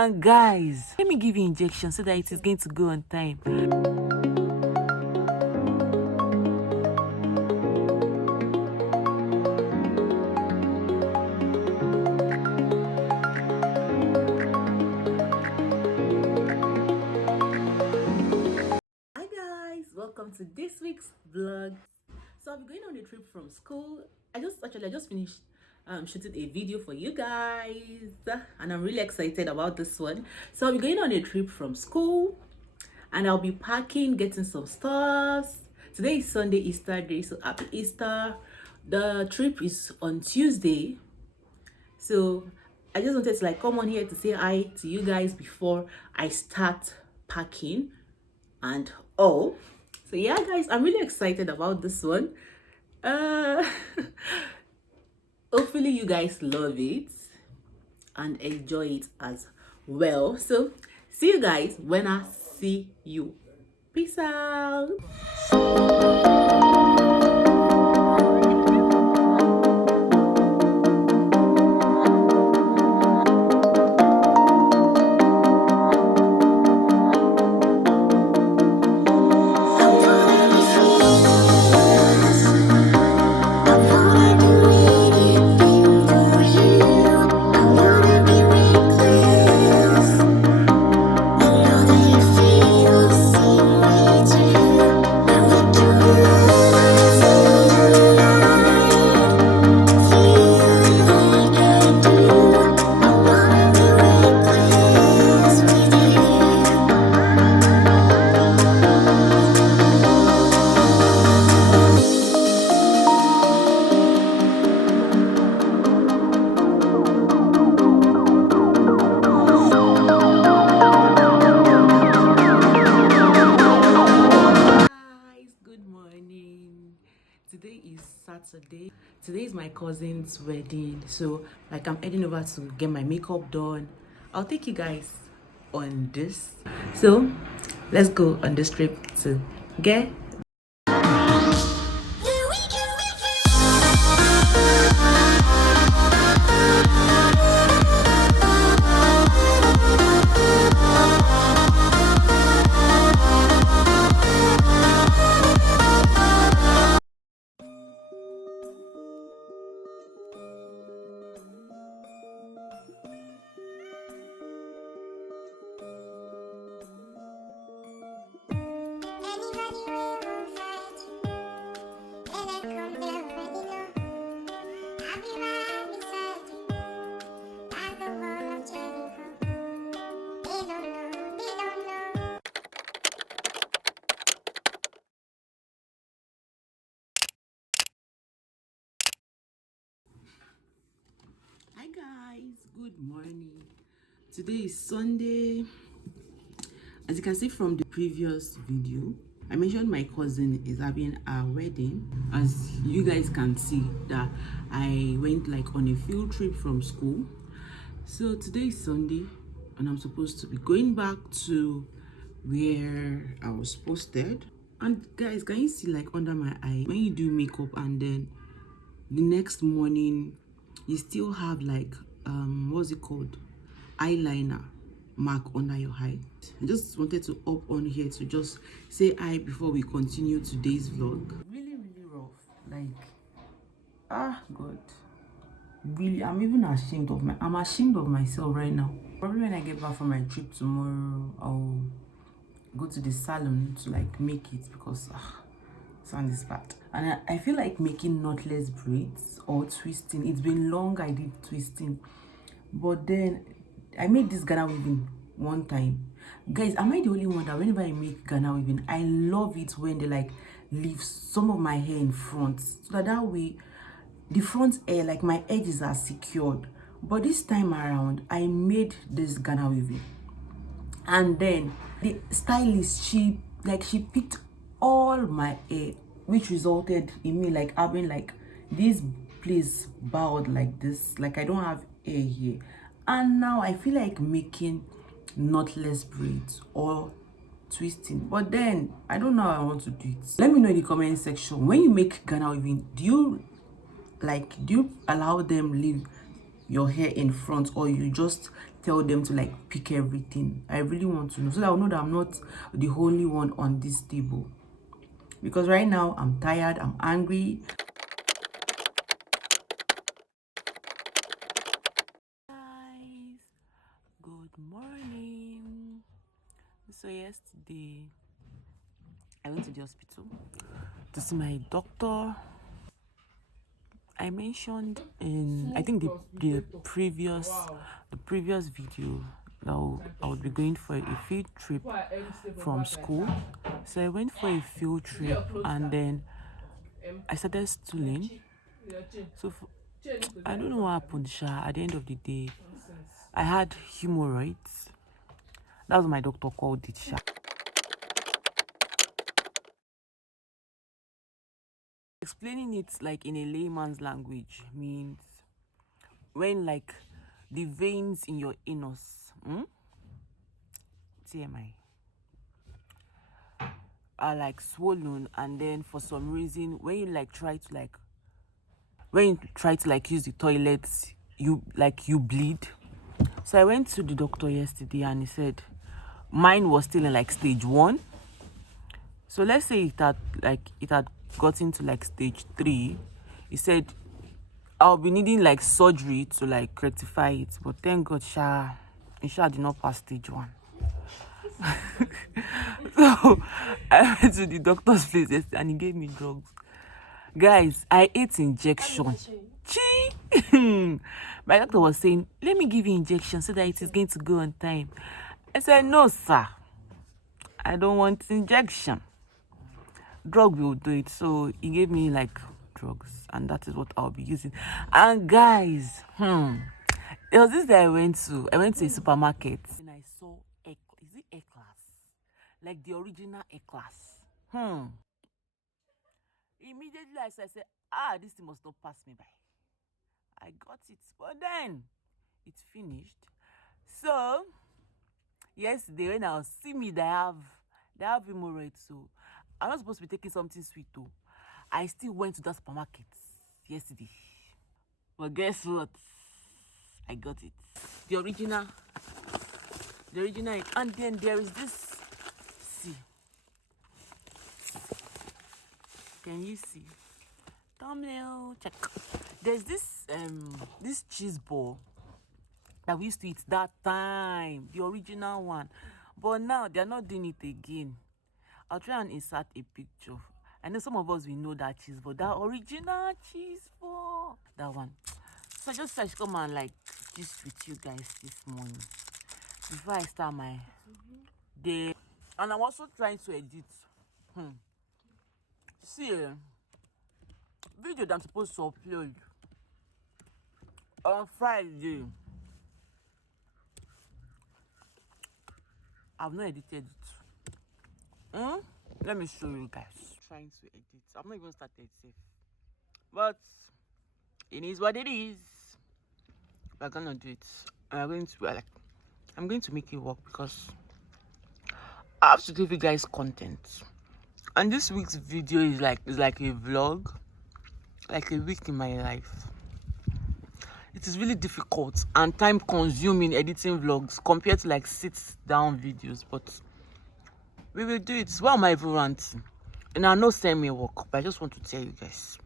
And guys, let me give you injection so that it is going to go on time. Hi guys, welcome to this week's vlog. So I'll be going on a trip from school. I just finished shooting a video for you guys, and I'm really excited about this one. So I'll be going on a trip from school, and I'll be packing, getting some stuff. Today is Sunday, Easter day, so happy Easter. The trip is on Tuesday, so I just wanted to like come on here to say hi to you guys before I start packing and all. So yeah guys, I'm really excited about this one. Hopefully you guys love it and enjoy it as well. So see you guys when I see you. Peace out. Today is Saturday. Today is my cousin's wedding, so like I'm heading over to get my makeup done. I'll take you guys on this. So let's go on this trip to get Hi guys, good morning. Today is Sunday. As you can see from the previous video, I mentioned my cousin is having a wedding. As you guys can see that I went like on a field trip from school. So today is Sunday and I'm supposed to be going back to where I was posted. And guys, can you see like under my eye when you do makeup and then the next morning you still have like what's it called, eyeliner mark under your eye? I just wanted to hop on here to just say hi before we continue today's vlog. Really rough, like god, really I'm ashamed of myself right now. Probably when I get back from my trip tomorrow, I'll go to the salon to like make it because sound is bad. And I feel like making knotless braids or twisting. It's been long I did twisting, but then I made this Ghana weaving one time. Guys, am I the only one that whenever I make Ghana weaving, I love it when they like leave some of my hair in front, so that way the front hair, like my edges, are secured. But this time around I made this Ghana weaving, and then the stylist, she picked all my hair, which resulted in me like having like this place bowed like this, like I don't have hair here. And now I feel like making knotless braids or twisting, but then I don't know how I want to do it. Let me know in the comment section, when you make Ghana weaving, do you allow them leave your hair in front, or you just tell them to like pick everything? I really want to know, so that I'll know that I'm not the only one on this table. Because right now I'm tired, I'm angry. Guys, good morning. So yesterday I went to the hospital to see my doctor. I mentioned in, I think the previous video that I would be going for a field trip from school. So I went for a field trip and then I started stooling. So I don't know what happened, Sha. At the end of the day, I had hemorrhoids. That's what my doctor called it, Sha. Explaining it like in a layman's language means when like the veins in your anus, TMI, are like swollen, and then for some reason when you try to use the toilet, you bleed. So I went to the doctor yesterday and he said mine was still in like stage 1. So let's say it had gotten to like stage 3. He said I'll be needing like surgery to like rectify it, but thank God Sha did not pass stage 1. So I went to the doctor's place yesterday and he gave me drugs. Guys, I ate injection. My doctor was saying, let me give you injection so that it is going to go on time. I said, no sir, I don't want injection. Drug will do it. So he gave me like drugs, and that is what I'll be using. And guys, there was this day I went to a supermarket and I saw is it A-class? Like the original A-class. Immediately I said, this thing must not pass me by. I got it, but then it's finished. So yesterday when I was seeing me, they have hemorrhoids, so I'm not supposed to be taking something sweet too. I still went to that supermarket yesterday. But guess what? I got it. The original, and then there is this. See, can you see? Thumbnail check. There's this cheese ball that we used to eat that time, the original one, but now they're not doing it again. I'll try and insert a picture. I know some of us will know that cheese ball, that original cheese ball, that one. So I just said I should come and like gist with you guys this morning before I start my day. And I'm also trying to edit. See, video that I'm supposed to upload on Friday, I've not edited it. Let me show you guys. Trying to edit. I've not even started safe, but it is what it is. We're gonna do it. I'm going to make it work because I have to give you guys content. And this week's video is like a vlog, like a week in my life. It is really difficult and time consuming editing vlogs compared to like sit down videos, but we will do it. Why am I even ranting? And I know send me work, but I just want to tell you guys.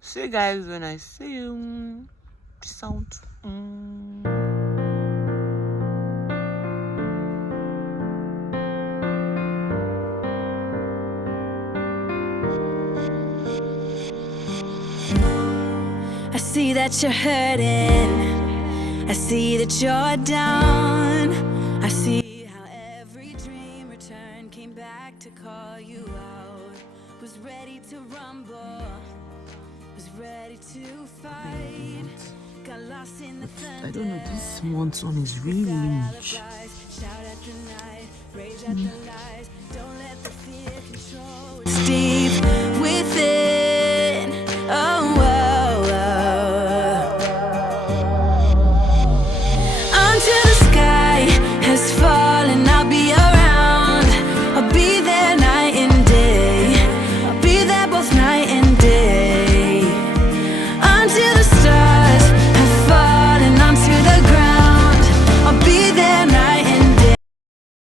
See you guys when I see you. Peace out. I see that you're hurting. I see that you're down. I see how every dream return came back to call you out. Was ready to rumble, was ready to fight. Got lost in the thunder. I don't know, this monsoon is really much. Shout at the night, rage at the lies. Don't let the fear control. It's deep.